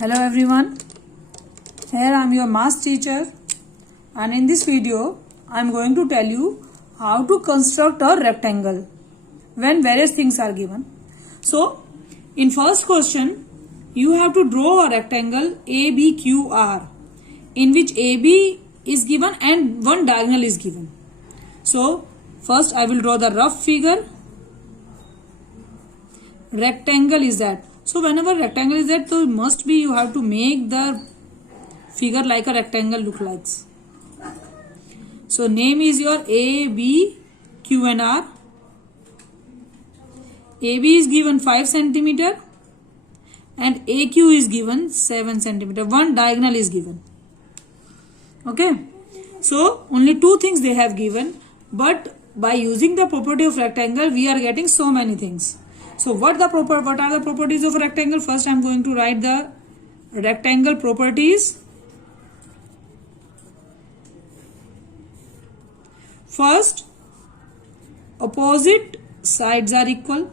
Hello everyone, here I am your maths teacher and in this video I am going to tell you how to construct a rectangle when various things are given. So in first question you have to draw a rectangle ABQR in which AB is given and one diagonal is given. So first I will draw the rough figure. Rectangle is that. So whenever rectangle is that, so must be you have to make the figure like a rectangle look like. So name is your A, B, Q and R. AB is given 5 centimeter and AQ is given 7 centimeter. One diagonal is given. Okay. So only two things they have given, but by using the property of rectangle we are getting so many things. So what are the properties of a rectangle? First I am going to write the rectangle properties. First, opposite sides are equal.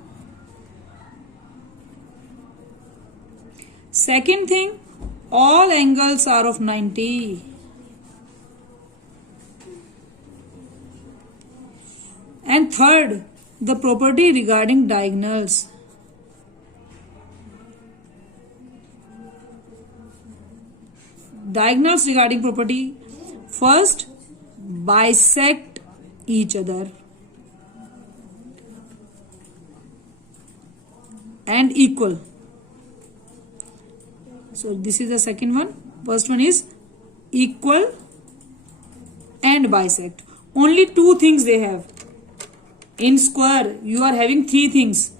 Second thing, all angles are of 90. And third, the property regarding diagonals. Diagonals regarding property. First, bisect each other and equal. So this is the second one. First one is equal and bisect. Only two things they have. In square, you are having three things.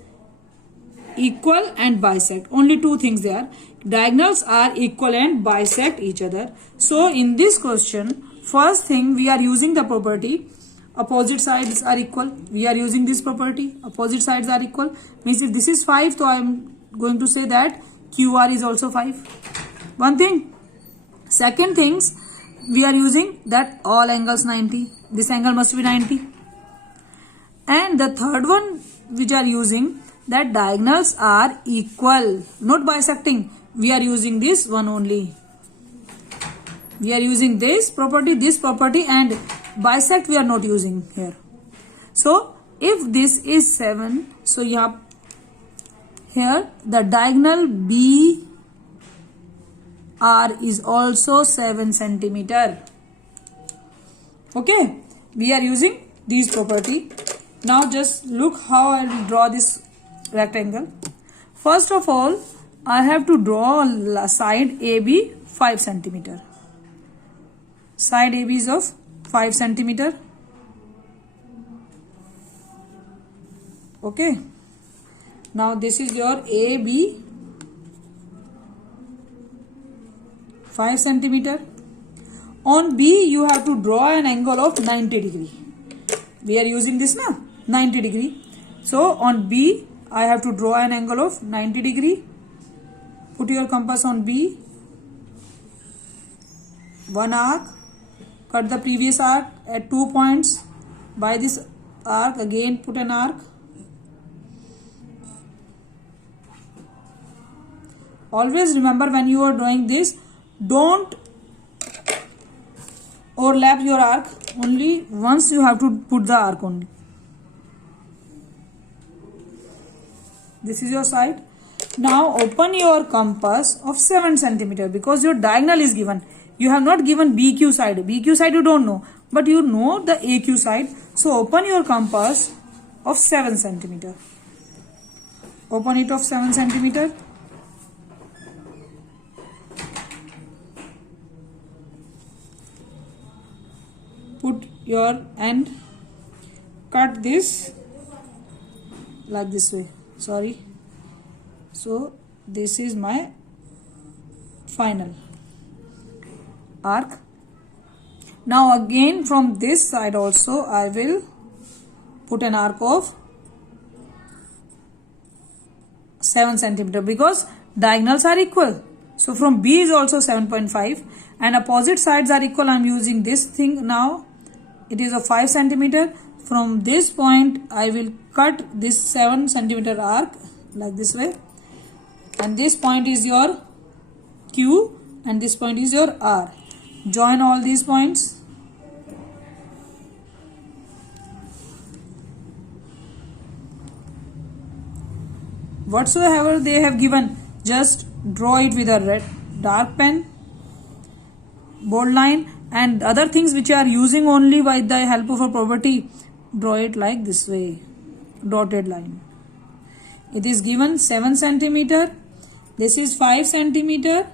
Equal and bisect. Only two things there. Diagonals are equal and bisect each other. So, in this question, first thing we are using the property. Opposite sides are equal. We are using this property. Opposite sides are equal. Means if this is 5, so I am going to say that QR is also 5. One thing. Second things, we are using that all angles 90. This angle must be 90. And the third one which are using that diagonals are equal, not bisecting. We are using this one only. We are using this property and bisect we are not using here. So if this is 7, so here the diagonal BR is also 7 centimeter. Okay, we are using these property. Now just look how I will draw this rectangle. First of all, I have to draw a side AB 5 centimeter. Side AB is of 5 centimeter. Okay. Now this is your AB 5 centimeter. On B you have to draw an angle of 90 degree. We are using this now. 90 degree. So on B I have to draw an angle of 90 degree. Put your compass on B. One arc. Cut the previous arc at 2 points. By this arc again put an arc. Always remember when you are doing this, don't overlap your arc. Only once you have to put the arc only. This is your side. Now open your compass of 7 centimeter because your diagonal is given. You have not given BQ side. BQ side you don't know, but you know the AQ side. So open your compass of 7 centimeter. Open it of 7 centimeter. Put your and cut this like this way. Sorry. So this is my final arc. Now again from this side also I will put an arc of 7 centimeter because diagonals are equal. So from B is also 7.5 and opposite sides are equal. I am using this thing now. It is a 5 centimeter. From this point I will cut this 7 centimeter arc like this way, and this point is your Q, and this point is your R. Join all these points. Whatsoever they have given, just draw it with a red dark pen, bold line, and other things which you are using only by the help of a property, draw it like this way, dotted line. It is given 7 centimeter, this is 5 centimeter,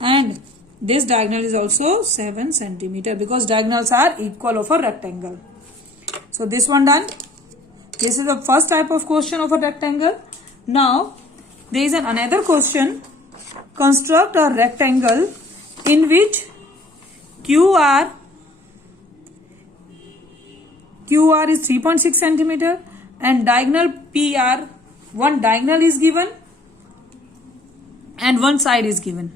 and this diagonal is also 7 centimeter, because diagonals are equal of a rectangle. So this one done. This is the first type of question of a rectangle. Now there is another question. Construct a rectangle in which QR is 3.6 centimeter and diagonal PR, one diagonal is given and one side is given.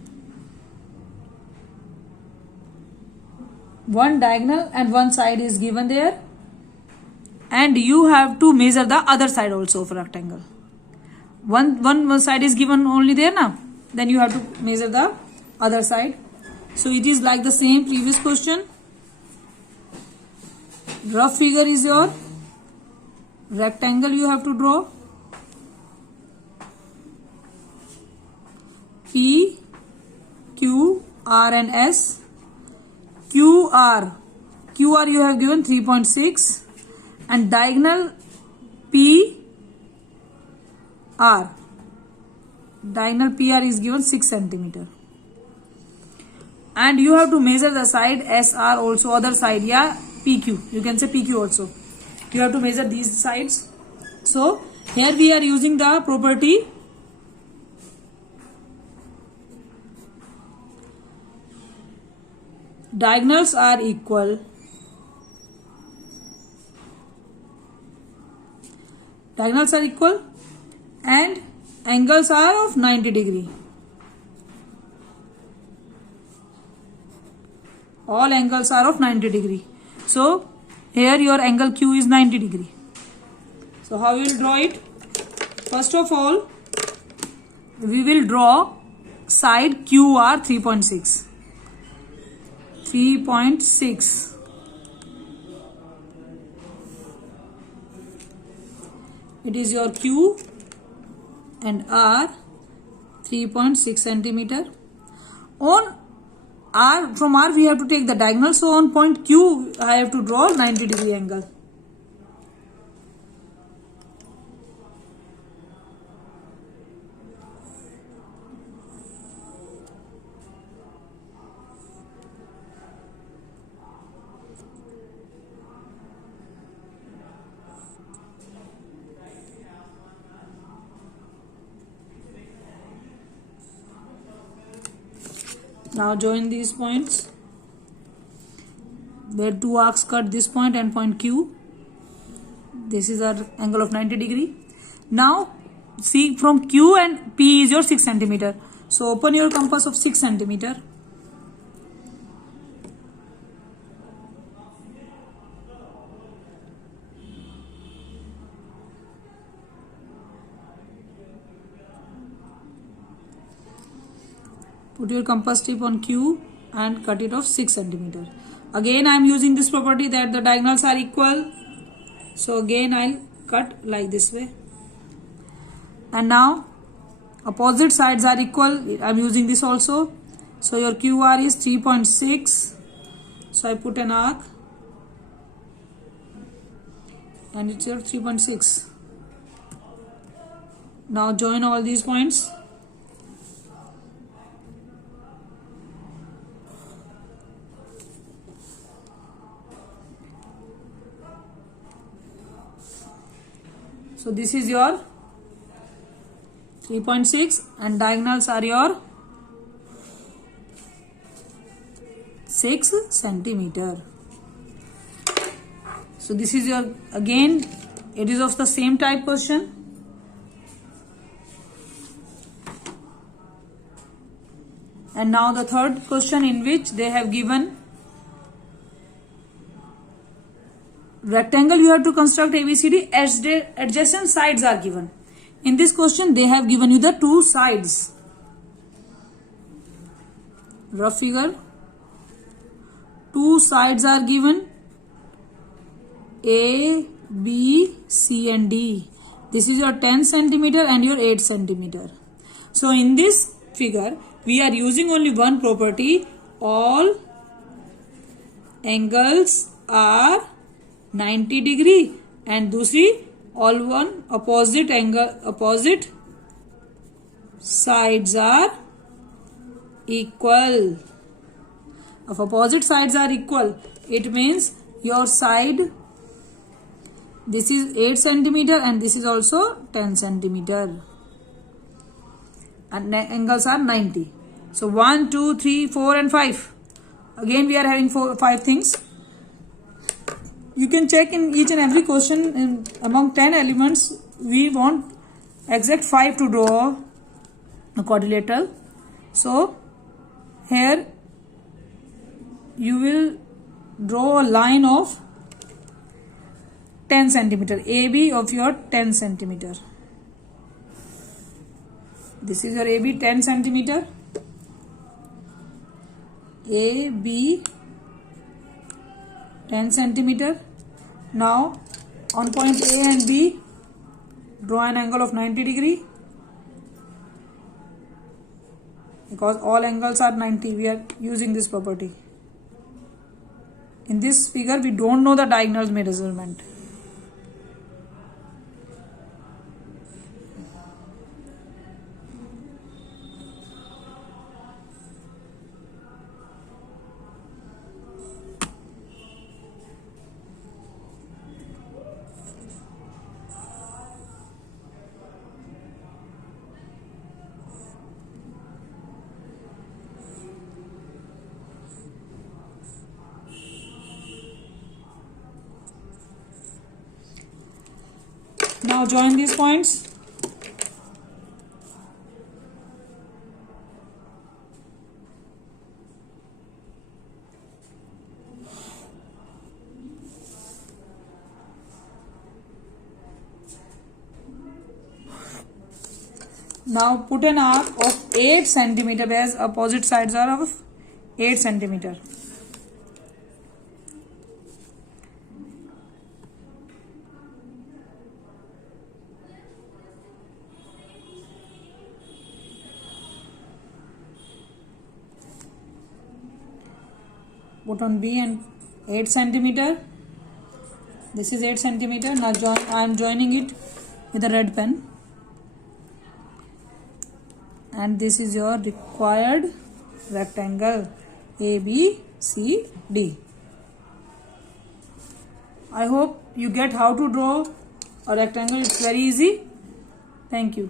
One diagonal and one side is given there, and you have to measure the other side also of a rectangle. One side is given only there now, then you have to measure the other side. So it is like the same previous question. Rough figure is your rectangle you have to draw. P, Q, R and S. QR you have given 3.6 and diagonal PR is given 6 centimeter, and you have to measure the side SR also, other side, yeah, PQ, you can say PQ also. You have to measure these sides. So here we are using the property diagonals are equal, and angles are of 90 degree. All angles are of 90 degree. So here your angle Q is 90 degree. So how we will draw it? First of all, we will draw side QR 3.6. It is your Q and R 3.6 centimeter. On R, from R we have to take the diagonal, so on point Q I have to draw 90 degree angle. Now join these points where two arcs cut this point and point Q. This is our angle of 90 degree. Now see, from Q and P is your 6 centimeter. So open your compass of 6 centimeter. Put your compass tip on Q and cut it off 6 centimeter. Again I am using this property that the diagonals are equal. So again I'll cut like this way. And now opposite sides are equal. I am using this also. So your QR is 3.6. So I put an arc. And it's your 3.6. Now join all these points. So this is your 3.6 and diagonals are your 6 centimeter. So this is your, again it is of the same type question. And now the third question, in which they have given rectangle you have to construct ABCD, adjacent sides are given. In this question they have given you the two sides. rough figure. Two sides are given, A, B, C and D. This is your 10 centimeter and your 8 centimeter. So in this figure, we are using only one property. All angles are 90 degree and दूसरी all one opposite angle, opposite sides are equal. If opposite sides are equal, it means your side, this is 8 centimeter and this is also 10 centimeter. And angles are 90. So 1, 2, 3, 4 and 5. Again we are having 5 things. You can check in each and every question, among 10 elements we want exact 5 to draw a quadrilateral. So here you will draw a line of 10 centimeter, AB of your 10 centimeter. This is your AB 10 centimeter. AB 10 centimeter. Now on point A and B, draw an angle of 90 degree. Because all angles are 90, we are using this property. In this figure, we don't know the diagonals measurement. Now join these points. Now put an arc of 8 centimeter as opposite sides are of 8 centimeter. Put on B and 8 centimeter. This is 8 centimeter. Now I am joining it with a red pen. And this is your required rectangle ABCD. I hope you get how to draw a rectangle. It's very easy. Thank you.